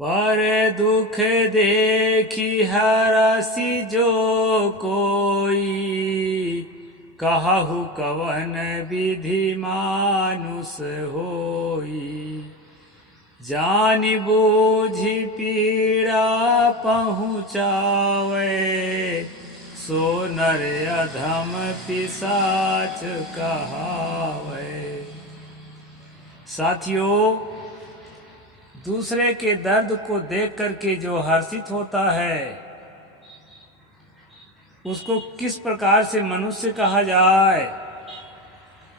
पर दुख देखी हरसि जो कोई, कहु कवन विधि मानुष होई। जानि बूझि पीड़ा पहुँचावे, सो नर अधम पिशाच कहावे। साथियों, दूसरे के दर्द को देख करके जो हर्षित होता है उसको किस प्रकार से मनुष्य कहा जाए,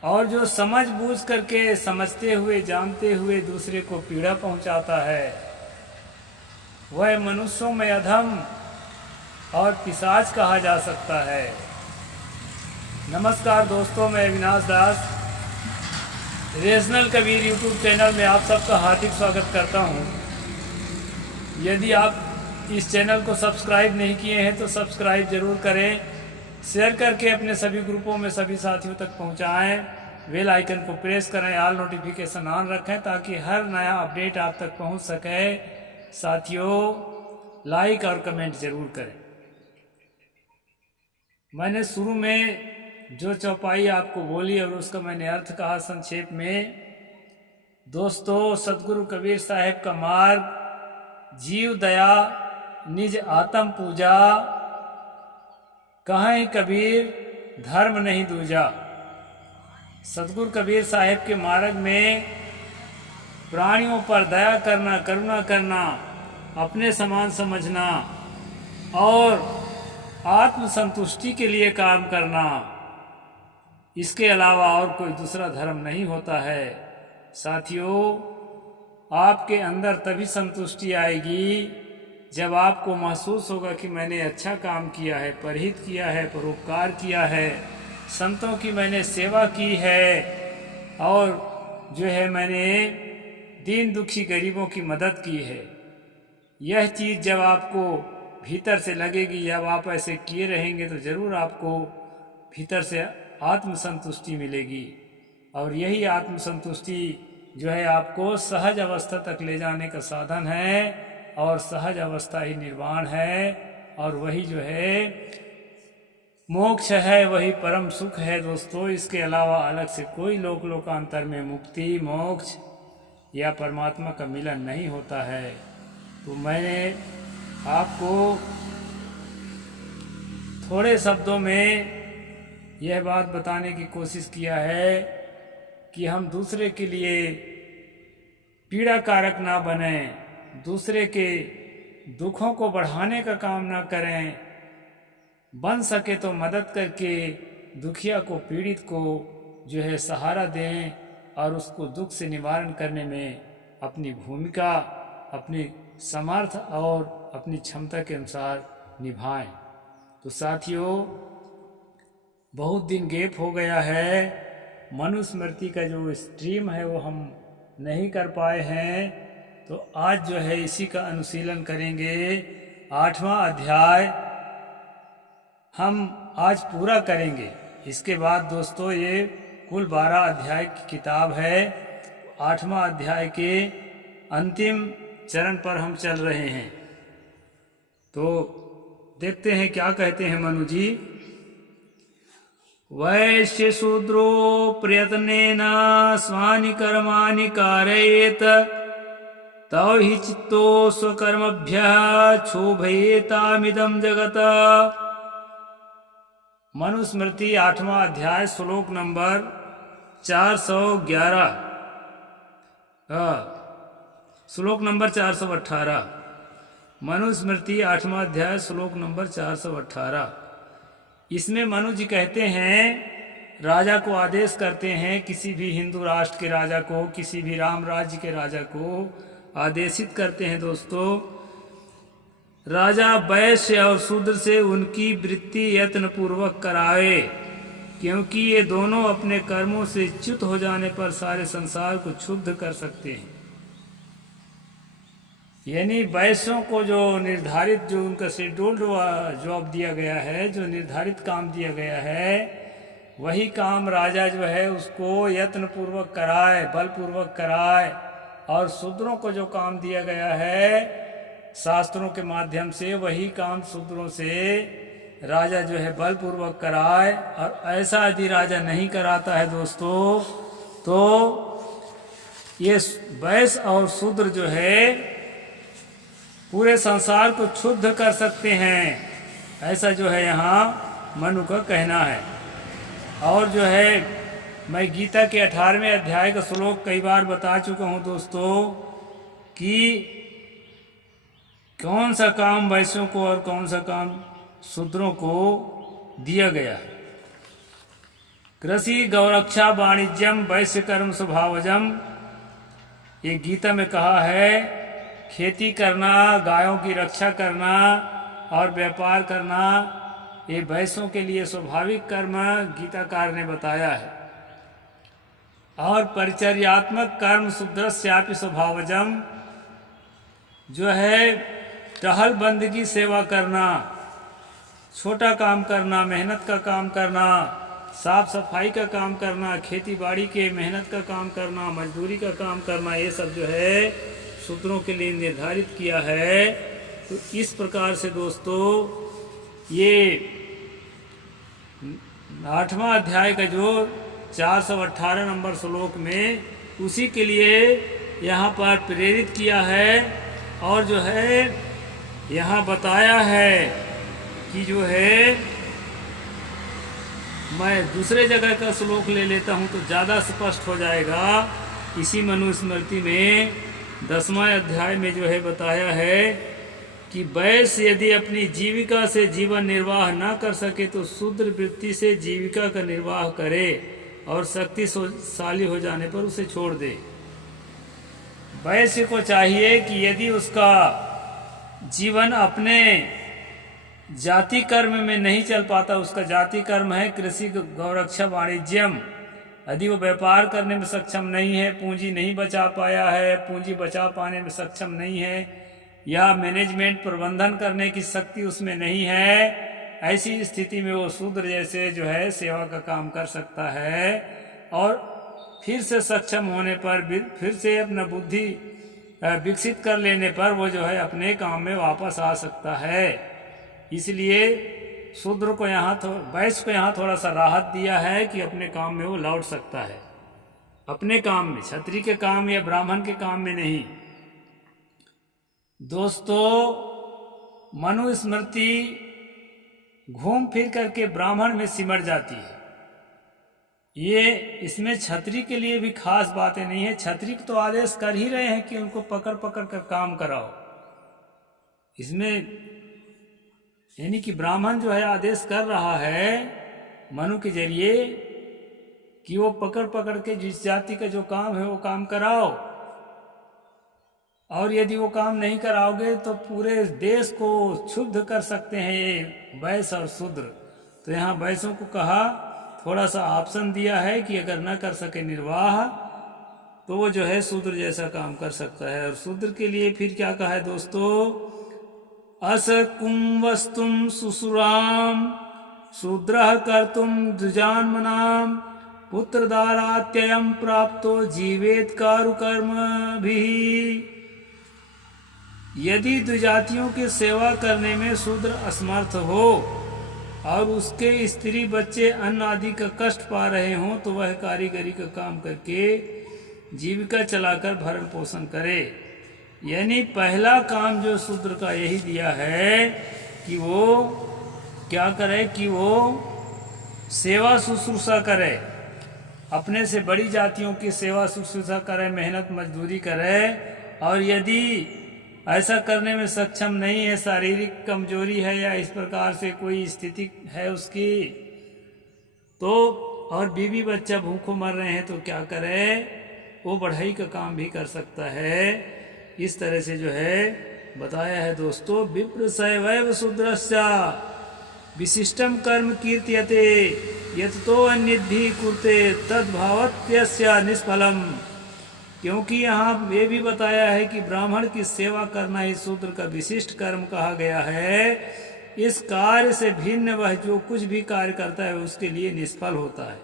और जो समझ बूझ करके समझते हुए जानते हुए दूसरे को पीड़ा पहुंचाता है वह मनुष्यों में अधम और पिशाच कहा जा सकता है। नमस्कार दोस्तों, मैं अविनाश दास रीजनल कबीर यूट्यूब चैनल में आप सबका हार्दिक स्वागत करता हूं। यदि आप इस चैनल को सब्सक्राइब नहीं किए हैं तो सब्सक्राइब जरूर करें, शेयर करके अपने सभी ग्रुपों में सभी साथियों तक पहुंचाएं, बेल आइकन को प्रेस करें, ऑल नोटिफिकेशन ऑन रखें ताकि हर नया अपडेट आप तक पहुंच सके। साथियों, लाइक और कमेंट जरूर करें। मैंने शुरू में जो चौपाई आपको बोली और उसका मैंने अर्थ कहा संक्षेप में। दोस्तों, सतगुरु कबीर साहब का मार्ग जीव दया निज आत्म पूजा, कहें कबीर धर्म नहीं दूजा। सतगुरु कबीर साहब के मार्ग में प्राणियों पर दया करना, करुणा करना, अपने समान समझना और आत्म संतुष्टि के लिए काम करना, इसके अलावा और कोई दूसरा धर्म नहीं होता है। साथियों, आपके अंदर तभी संतुष्टि आएगी जब आपको महसूस होगा कि मैंने अच्छा काम किया है, परहित किया है, परोपकार किया है, संतों की मैंने सेवा की है और जो है मैंने दीन दुखी गरीबों की मदद की है। यह चीज़ जब आपको भीतर से लगेगी, जब आप ऐसे किए रहेंगे तो ज़रूर आपको भीतर से आत्म संतुष्टि मिलेगी। और यही आत्म संतुष्टि जो है आपको सहज अवस्था तक ले जाने का साधन है, और सहज अवस्था ही निर्वाण है, और वही जो है मोक्ष है, वही परम सुख है। दोस्तों, इसके अलावा अलग से कोई लोकांतर में मुक्ति, मोक्ष या परमात्मा का मिलन नहीं होता है। तो मैंने आपको थोड़े शब्दों में यह बात बताने की कोशिश किया है कि हम दूसरे के लिए पीड़ा कारक ना बने, दूसरे के दुखों को बढ़ाने का काम ना करें, बन सके तो मदद करके दुखिया को, पीड़ित को जो है सहारा दें और उसको दुख से निवारण करने में अपनी भूमिका अपनी समर्थ और अपनी क्षमता के अनुसार निभाएं। तो साथियों, बहुत दिन गैप हो गया है, मनुस्मृति का जो स्ट्रीम है वो हम नहीं कर पाए हैं, तो आज जो है इसी का अनुशीलन करेंगे। 8वां अध्याय हम आज पूरा करेंगे। इसके बाद दोस्तों ये कुल 12 अध्याय की किताब है। 8वां अध्याय के अंतिम चरण पर हम चल रहे हैं। तो देखते हैं क्या कहते हैं मनु जी। वैश्य शूद्रो प्रयत्नेन स्वानि कर्माणि कारयेत, तव हि चित्तो स्वकर्मभ्यः क्षोभयेतामिदं जगत। मनुस्मृति 8वां अध्याय श्लोक नंबर 411, श्लोक नंबर 418। मनुस्मृति 8वां अध्याय श्लोक नंबर 418। इसमें मनु जी कहते हैं, राजा को आदेश करते हैं, किसी भी हिंदू राष्ट्र के राजा को, किसी भी राम राज्य के राजा को आदेशित करते हैं। दोस्तों, राजा वैश्य और शूद्र से उनकी वृत्ति यत्न पूर्वक करावे, क्योंकि ये दोनों अपने कर्मों से च्युत हो जाने पर सारे संसार को क्षुब्ध कर सकते हैं। यानी वैश्यों को जो निर्धारित, जो उनका शेड्यूल्ड जॉब दिया गया है, जो निर्धारित काम दिया गया है, वही काम राजा जो है उसको यत्न पूर्वक कराए, बलपूर्वक कराए, और शूद्रों को जो काम दिया गया है शास्त्रों के माध्यम से, वही काम शूद्रों से राजा जो है बलपूर्वक कराए। और ऐसा यदि राजा नहीं कराता है दोस्तों, तो ये वैश्य और शूद्र जो है पूरे संसार को क्षुब्ध कर सकते हैं, ऐसा जो है यहाँ मनु का कहना है। और जो है मैं गीता के 18वें अध्याय का श्लोक कई बार बता चुका हूँ दोस्तों कि कौन सा काम वैश्यों को और कौन सा काम शूद्रों को दिया गया है। कृषि गौरक्षा वाणिज्यम वैश्य कर्म स्वभावजम, ये गीता में कहा है खेती करना, गायों की रक्षा करना और व्यापार करना, ये वैश्यों के लिए स्वाभाविक कर्म गीताकार ने बताया है। और परिचर्यात्मक कर्म शूद्रस्यापि स्वभावजम, जो है टहल बंदगी सेवा करना, छोटा काम करना, मेहनत का काम करना, साफ सफाई का काम करना, खेती बाड़ी के मेहनत का काम करना, मजदूरी का काम करना, ये सब जो है शूद्रों के लिए निर्धारित किया है। तो इस प्रकार से दोस्तों ये 8वां अध्याय का जो 418 नंबर श्लोक में उसी के लिए यहाँ पर प्रेरित किया है। और जो है यहाँ बताया है कि जो है, मैं दूसरे जगह का श्लोक ले लेता हूँ तो ज़्यादा स्पष्ट हो जाएगा। इसी मनुस्मृति में 10वां अध्याय में जो है बताया है कि वैश्य यदि अपनी जीविका से जीवन निर्वाह न कर सके तो शूद्र वृत्ति से जीविका का निर्वाह करे और शक्तिशाली हो जाने पर उसे छोड़ दे। वैश्य को चाहिए कि यदि उसका जीवन अपने जाति कर्म में नहीं चल पाता, उसका जाति कर्म है कृषि गौरक्षा वाणिज्यम, यदि वो व्यापार करने में सक्षम नहीं है, पूंजी नहीं बचा पाया है, पूंजी बचा पाने में सक्षम नहीं है, या मैनेजमेंट प्रबंधन करने की शक्ति उसमें नहीं है, ऐसी स्थिति में वो शूद्र जैसे जो है सेवा का काम कर सकता है। और फिर से सक्षम होने पर, फिर से अपना बुद्धि विकसित कर लेने पर वो जो है अपने काम में वापस आ सकता है। इसलिए शूद्र को यहाँ वैश्य को यहाँ थोड़ा सा राहत दिया है कि अपने काम में वो लौट सकता है, अपने काम में, क्षत्रिय के काम या ब्राह्मण के काम में नहीं। दोस्तों मनुस्मृति घूम फिर करके ब्राह्मण में सिमट जाती है। ये इसमें क्षत्रिय के लिए भी खास बातें नहीं है। क्षत्रिय तो आदेश कर ही रहे हैं कि उनको पकड़ पकड़ कर काम कराओ। इसमें यानी कि ब्राह्मण जो है आदेश कर रहा है मनु के जरिए कि वो पकड़ पकड़ के जिस जाति का जो काम है वो काम कराओ, और यदि वो काम नहीं कराओगे तो पूरे देश को क्षुब्ध कर सकते हैं ये वैश्य और शूद्र। तो यहाँ वैश्यों को कहा, थोड़ा सा ऑप्शन दिया है कि अगर न कर सके निर्वाह तो वो जो है शूद्र जैसा काम कर सकता है। और शूद्र के लिए फिर क्या कहा है दोस्तों, असकुम वस्तुम सुसुराम शूद्रः कर्तुम द्विजान्मनाम पुत्रदारात्ययम प्राप्तो जीवेत कारु कर्म भी। यदि द्विजातियों की सेवा करने में शूद्र असमर्थ हो और उसके स्त्री बच्चे अन्न आदि का कष्ट पा रहे हों तो वह कारीगरी का काम करके जीविका चलाकर भरण पोषण करे। यानी पहला काम जो शूद्र का यही दिया है कि वो क्या करे, कि वो सेवा शुश्रूषा करे, अपने से बड़ी जातियों की सेवा शुश्रूषा करे, मेहनत मजदूरी करे। और यदि ऐसा करने में सक्षम नहीं है, शारीरिक कमजोरी है या इस प्रकार से कोई स्थिति है उसकी, तो और बीवी बच्चा भूखों मर रहे हैं तो क्या करे, वो बढ़ई का काम भी कर सकता है। इस तरह से जो है बताया है दोस्तों। विप्र सैवैव शूद्रस्य विशिष्टम कर्म कीर्त्यते यतो अन्यद्भिः कुरुते तद्भावत्यस्य निष्फलम। क्योंकि यहाँ ये भी बताया है कि ब्राह्मण की सेवा करना ही शूद्र का विशिष्ट कर्म कहा गया है। इस कार्य से भिन्न वह जो कुछ भी कार्य करता है उसके लिए निष्फल होता है।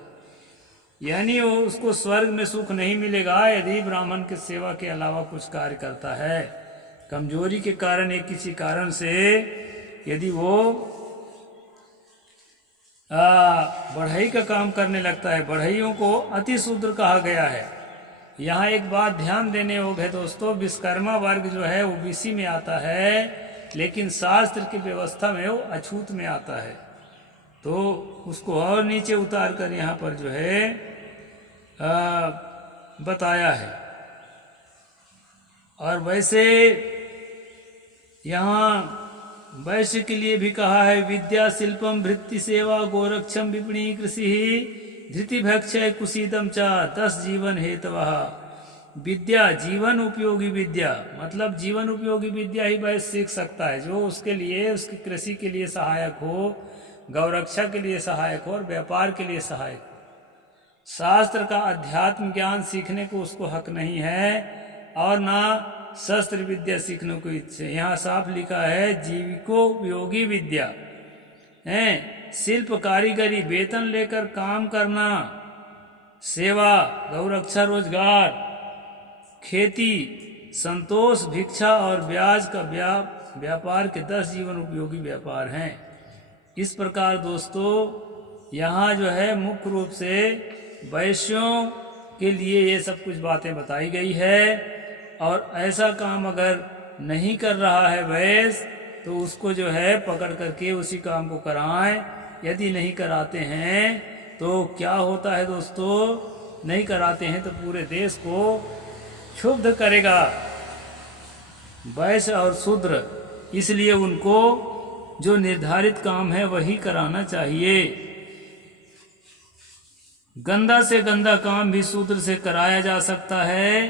यानी वो उसको स्वर्ग में सुख नहीं मिलेगा यदि ब्राह्मण की सेवा के अलावा कुछ कार्य करता है। कमजोरी के कारण या किसी कारण से यदि वो बढ़ई का काम करने लगता है, बढ़इयों को अति शूद्र कहा गया है। यहाँ एक बात ध्यान देने योग्य है दोस्तों, विश्वकर्मा वर्ग जो है वो बीसी में आता है, लेकिन शास्त्र की व्यवस्था में वो अछूत में आता है। तो उसको और नीचे उतार कर यहाँ पर जो है बताया है। और वैसे यहाँ वैश्य के लिए भी कहा है, विद्या शिल्पम भृत्ति सेवा गोरक्षम विपणी कृषि धृति भक्षय कुशीदम च 10 जीवन हेतवः। विद्या जीवन उपयोगी विद्या, मतलब जीवन उपयोगी विद्या ही वैश्य सीख सकता है जो उसके लिए, उसकी कृषि के लिए सहायक हो, गौरक्षा के लिए सहायक हो और व्यापार के लिए सहायक हो। शास्त्र का अध्यात्म ज्ञान सीखने को उसको हक नहीं है और ना शस्त्र विद्या सीखने को इच्छा। यहाँ साफ लिखा है जीविकोपयोगी विद्या है, शिल्प कारीगरी, वेतन लेकर काम करना, सेवा, गौरक्षा, रोजगार, खेती, संतोष, भिक्षा और ब्याज का व्यापार के 10 जीवन उपयोगी व्यापार हैं। इस प्रकार दोस्तों यहाँ जो है मुख्य रूप से वैश्यों के लिए ये सब कुछ बातें बताई गई है। और ऐसा काम अगर नहीं कर रहा है वैश्य तो उसको जो है पकड़ करके उसी काम को कराएं। यदि नहीं कराते हैं तो क्या होता है दोस्तों, नहीं कराते हैं तो पूरे देश को क्षुब्ध करेगा वैश्य और शूद्र। इसलिए उनको जो निर्धारित काम है वही कराना चाहिए। गंदा से गंदा काम भी शूद्र से कराया जा सकता है,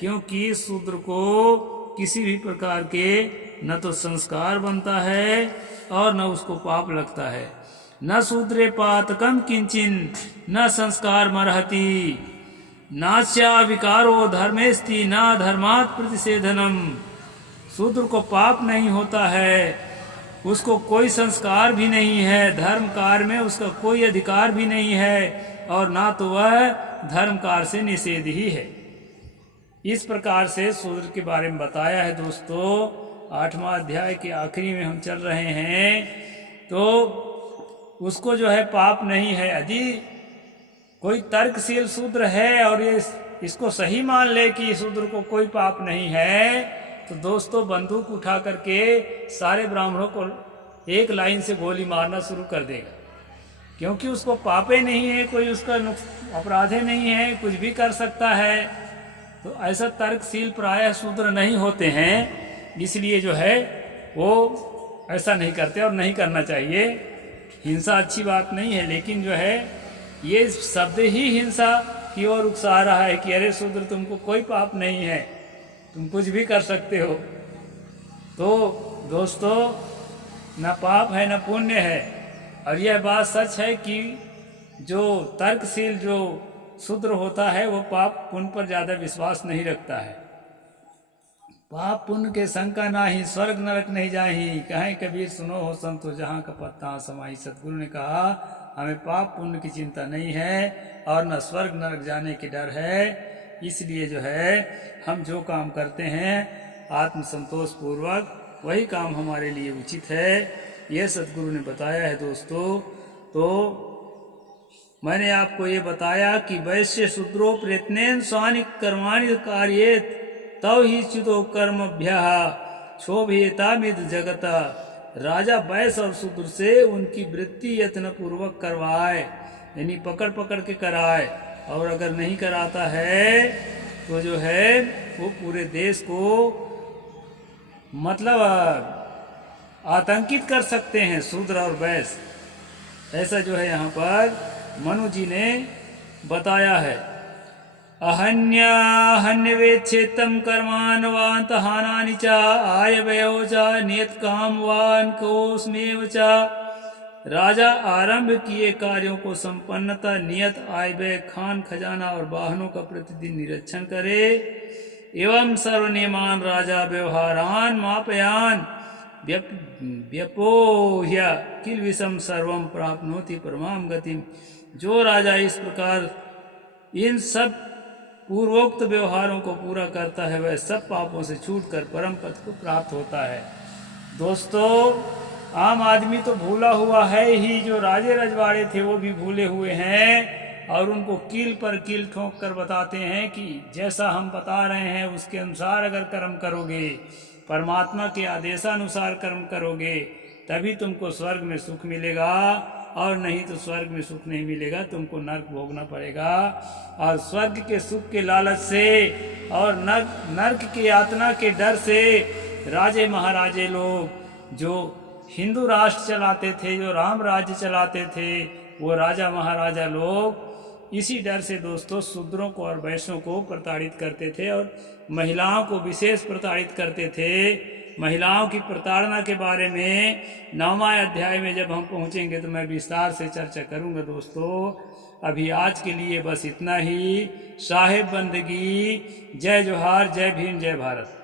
क्योंकि शूद्र को किसी भी प्रकार के न तो संस्कार बनता है और न उसको पाप लगता है। न शूद्रे पातकम किंचिन न संस्कार मरहति नास्या विकारो धर्मेस्ति न धर्मात् प्रतिषेधनम। शूद्र को पाप नहीं होता है, उसको कोई संस्कार भी नहीं है, धर्म कार्य में उसका कोई अधिकार भी नहीं है और ना तो वह धर्म कार्य से निषेध ही है। इस प्रकार से शूद्र के बारे में बताया है दोस्तों। 8वां अध्याय के आखिरी में हम चल रहे हैं। तो उसको जो है पाप नहीं है। यदि कोई तर्कशील शूद्र है और ये इसको सही मान ले कि शूद्र को कोई पाप नहीं है, तो दोस्तों बंदूक उठा करके सारे ब्राह्मणों को एक लाइन से गोली मारना शुरू कर देगा, क्योंकि उसको पापे नहीं है, कोई उसका अपराधे नहीं है, कुछ भी कर सकता है। तो ऐसा तर्कशील प्रायः शूद्र नहीं होते हैं, इसलिए जो है वो ऐसा नहीं करते और नहीं करना चाहिए। हिंसा अच्छी बात नहीं है, लेकिन जो है ये शब्द ही हिंसा की ओर उकसा रहा है कि अरे शूद्र तुमको कोई पाप नहीं है, तुम कुछ भी कर सकते हो। तो दोस्तों न पाप है न पुण्य है। और यह बात सच है कि जो तर्कशील जो शूद्र होता है वो पाप पुण्य पर ज्यादा विश्वास नहीं रखता है। पाप पुण्य के शंका नाही, स्वर्ग नरक नहीं जाही, कहें कबीर सुनो हो संतो जहाँ का पत्ता समाई। सतगुरु ने कहा हमें पाप पुण्य की चिंता नहीं है और न स्वर्ग नरक जाने के डर है। इसलिए जो है हम जो काम करते हैं आत्मसंतोष पूर्वक वही काम हमारे लिए उचित है। यह सतगुरु ने बताया है दोस्तों। तो मैंने आपको ये बताया कि वैश्य शूद्रो प्रयत्नेन स्वानि कर्माणि कार्येत तव ही च्युतो कर्मभ्यः क्षोभयेतामिद जगत। राजा वैश्य और शूद्र से उनकी वृत्ति यत्न पूर्वक करवाए, यानी पकड़ पकड़ के कराए, और अगर नहीं कराता है तो जो है वो पूरे देश को मतलब आतंकित कर सकते हैं शूद्र और वैश्य। ऐसा जो है यहाँ पर मनु जी ने बताया है। अहन्याहन्यवेच्छेत्तम कर्मान्वान तहानानि च आयव्ययो च नियत कामवान कोस्मेव च। राजा आरंभ किए कार्यों को संपन्नता, नियत आय व्यय, खान खजाना और वाहनों का प्रतिदिन निरीक्षण करे। एवं सर्वनियमान राजा व्यवहारान मापयान व्यपोह्य किल विषम सर्वम प्राप्नोति परमाम गतिम। जो राजा इस प्रकार इन सब पूर्वोक्त व्यवहारों को पूरा करता है वह सब पापों से छूटकर परम पद को प्राप्त होता है। दोस्तों, आम आदमी तो भूला हुआ है ही, जो राजे रजवाड़े थे वो भी भूले हुए हैं और उनको कील पर कील ठोक कर बताते हैं कि जैसा हम बता रहे हैं उसके अनुसार अगर कर्म करोगे, परमात्मा के आदेशानुसार कर्म करोगे, तभी तुमको स्वर्ग में सुख मिलेगा, और नहीं तो स्वर्ग में सुख नहीं मिलेगा, तुमको नर्क भोगना पड़ेगा। और स्वर्ग के सुख के लालच से और नर्क की यातना के डर से राजे महाराजे लोग जो हिंदू राष्ट्र चलाते थे, जो राम राज्य चलाते थे, वो राजा महाराजा लोग इसी डर से दोस्तों शूद्रों को और वैश्यों को प्रताड़ित करते थे और महिलाओं को विशेष प्रताड़ित करते थे। महिलाओं की प्रताड़ना के बारे में 9वां अध्याय में जब हम पहुंचेंगे तो मैं विस्तार से चर्चा करूंगा। दोस्तों, अभी आज के लिए बस इतना ही। साहेब बंदगी। जय जोहार, जय भीम, जय भारत।